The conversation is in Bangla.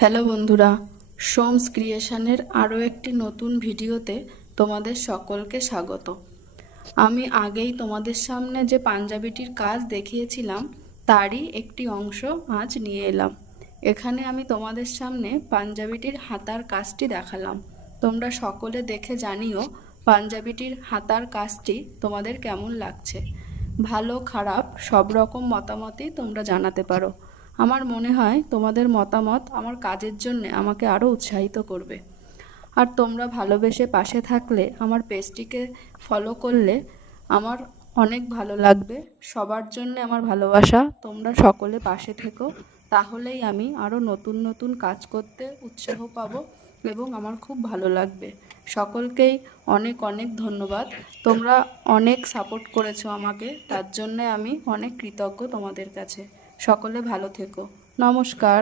হ্যালো বন্ধুরা, সোমস ক্রিয়েশনের আরও একটি নতুন ভিডিওতে তোমাদের সকলকে স্বাগত। আমি আগেই তোমাদের সামনে যে পাঞ্জাবিটির কাজ দেখিয়েছিলাম তারই একটি অংশ আজ নিয়ে এলাম। এখানে আমি তোমাদের সামনে পাঞ্জাবিটির হাতার কাজটি দেখালাম। তোমরা সকলে দেখে জানিও পাঞ্জাবিটির হাতার কাজটি তোমাদের কেমন লাগছে। ভালো খারাপ সব রকম মতামতই তোমরা জানাতে পারো। আমার মনে হয় তোমাদের মতামত আমার কাজের জন্য আমাকে আরও উৎসাহিত করবে। আর তোমরা ভালোবেসে পাশে থাকলে, আমার পেজটিকে ফলো করলে আমার অনেক ভালো লাগবে। সবার জন্য আমার ভালোবাসা, তোমরা সকলে পাশে থেকো, তাহলেই আমি আরও নতুন নতুন কাজ করতে উৎসাহ পাবো এবং আমার খুব ভালো লাগবে। সকলকেই অনেক অনেক ধন্যবাদ। তোমরা অনেক সাপোর্ট করেছো আমাকে, তার জন্যে আমি অনেক কৃতজ্ঞ তোমাদের কাছে। সকলে ভালো থেকো। নমস্কার।